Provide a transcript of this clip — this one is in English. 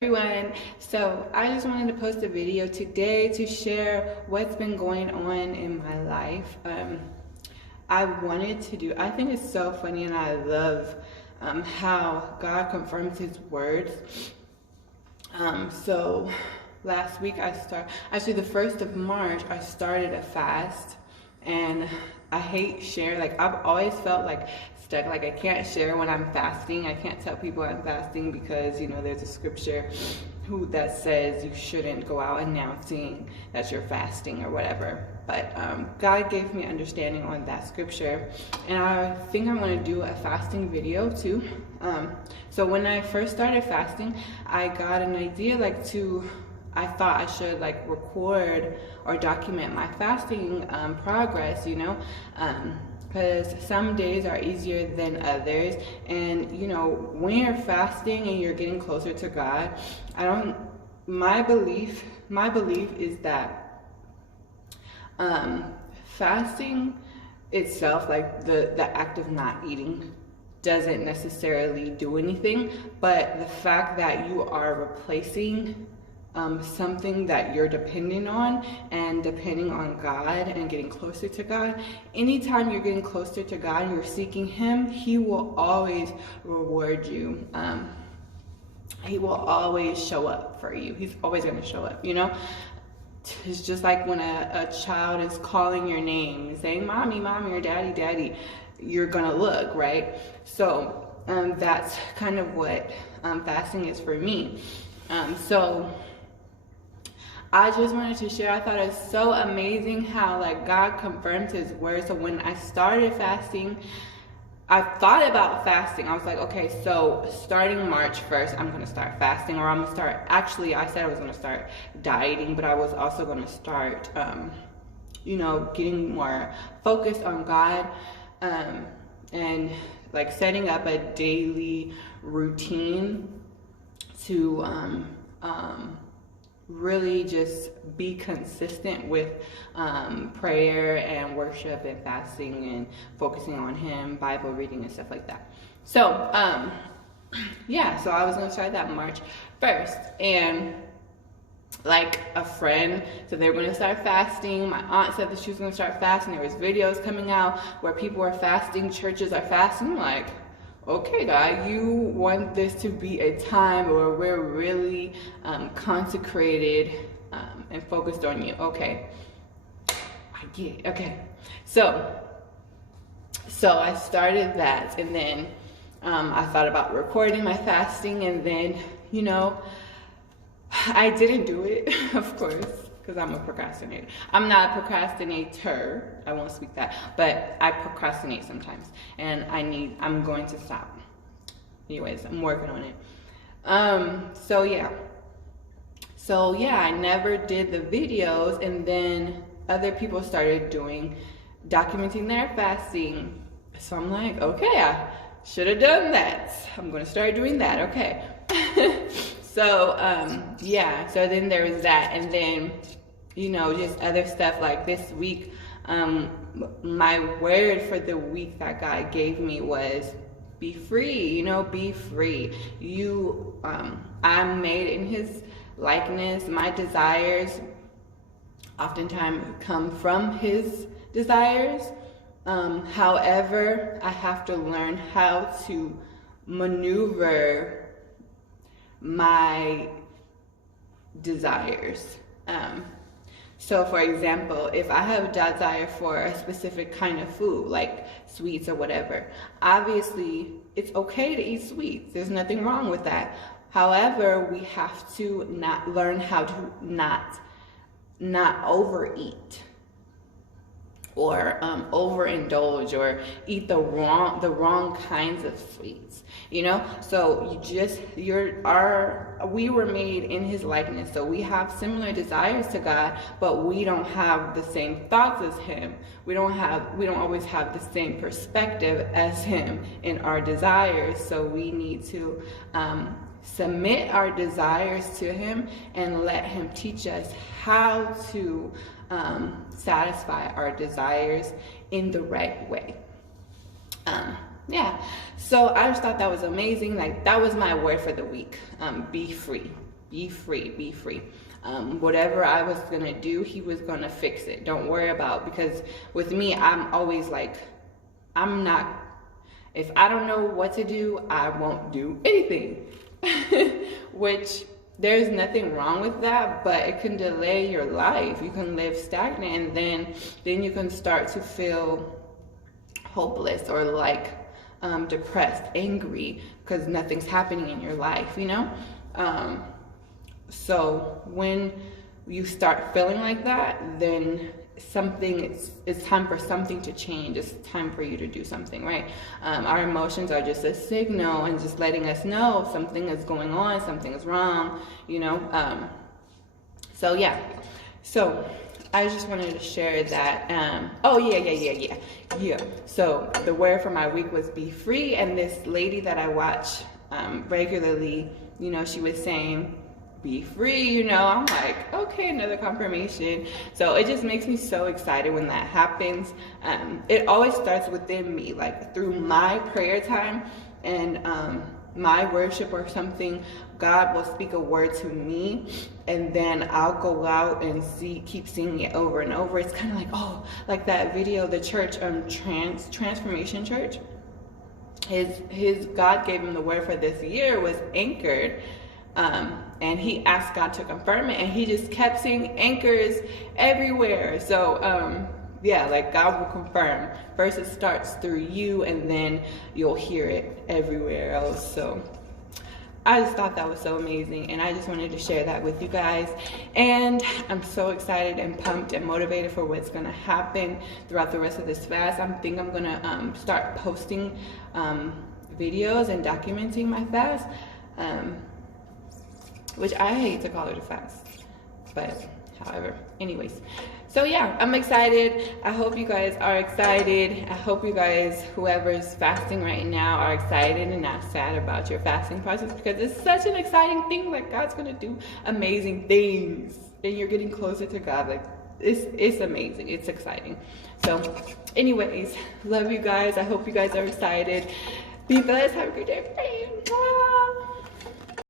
Everyone, so I just wanted to post a video today to share what's been going on in my life. I think it's so funny, and I love how God confirms his words. So last week actually the 1st of March, I started a fast, and I hate sharing. Like, I've always felt like stuck, like I can't share when I'm fasting. I can't tell people I'm fasting because, there's a scripture that says you shouldn't go out announcing that you're fasting or whatever. But God gave me understanding on that scripture, and I think I'm going to do a fasting video too. So when I first started fasting, I got an idea I thought I should record or document my fasting progress, because some days are easier than others. And when you're fasting and you're getting closer to God, my belief is that fasting itself, like the act of not eating, doesn't necessarily do anything, but the fact that you are replacing something that you're depending on and depending on God and getting closer to God. Anytime you're getting closer to God and you're seeking him, he will always reward you. He will always show up for you. He's always going to show up, It's just like when a child is calling your name and saying, mommy, mommy, or daddy, daddy, you're going to look, right? So that's kind of what fasting is for me. So I just wanted to share. I thought it was so amazing how God confirmed his word. So when I started fasting, I thought about fasting. I was like, okay, so starting March 1st, I'm going to start fasting, or I'm going to start, actually, I said I was going to start dieting, but I was also going to start, getting more focused on God, and setting up a daily routine to, really just be consistent with prayer and worship and fasting and focusing on him, Bible reading and stuff like that. So so I was going to start that March 1st, and a friend, so they were going to start fasting. My aunt said that she was going to start fasting. There was videos coming out where people are fasting, churches are fasting. I'm like, okay, God, you want this to be a time where we're really consecrated and focused on you. Okay, I get it. Okay, so I started that, and then I thought about recording my fasting, and then, I didn't do it, of course, because I'm a procrastinator. I'm not a procrastinator, I won't speak that, but I procrastinate sometimes, and I'm going to stop. Anyways, I'm working on it. So I never did the videos, and then other people started documenting their fasting. So I'm like, okay, I should have done that. I'm going to start doing that, okay. So then there was that, and then, just other stuff like this week. My word for the week that God gave me was be free, be free. I'm made in his likeness. My desires oftentimes come from his desires. However, I have to learn how to maneuver my desires. So for example, if I have a desire for a specific kind of food, like sweets or whatever, obviously it's okay to eat sweets. There's nothing wrong with that. However, we have to learn how to not overeat, or overindulge, or eat the wrong kinds of sweets, So we were made in his likeness, so we have similar desires to God, but we don't have the same thoughts as him. We don't always have the same perspective as him in our desires. So we need to submit our desires to him and let him teach us how to satisfy our desires in the right way. So I just thought that was amazing. That was my word for the week. Be free. be free, be free. Whatever I was gonna do, he was gonna fix it. Don't worry about, because with me, I'm always like, if I don't know what to do, I won't do anything. Which there's nothing wrong with that, but it can delay your life. You can live stagnant, and then you can start to feel hopeless or like depressed, angry, because nothing's happening in your life, you know? So when you start feeling like that, then it's time for something to change. It's time for you to do something, right? Our emotions are just a signal and just letting us know something is going on, something is wrong, you know? So yeah, so I just wanted to share that. Oh yeah. So the word for my week was be free, and this lady that I watch regularly, you know, she was saying, be free, you know. I'm like, okay, another confirmation. So it just makes me so excited when that happens. It always starts within me, like through my prayer time and my worship or something. God will speak a word to me, and then I'll go out and keep singing it over and over. It's kind of like, oh, like that video, the church, Transformation Church. His God gave him the word for this year was anchored. And he asked God to confirm it, and he just kept seeing anchors everywhere. So yeah, like God will confirm. First it starts through you, and then you'll hear it everywhere else. So I just thought that was so amazing, and I just wanted to share that with you guys. And I'm so excited and pumped and motivated for what's gonna happen throughout the rest of this fast. I think I'm gonna start posting videos and documenting my fast. Which I hate to call it a fast, but however, anyways. So yeah, I'm excited. I hope you guys are excited. I hope you guys, whoever's fasting right now, are excited and not sad about your fasting process, because it's such an exciting thing. Like, God's gonna do amazing things, and you're getting closer to God. Like, it's amazing. It's exciting. So anyways, love you guys. I hope you guys are excited. Be blessed. Have a good day. Bye.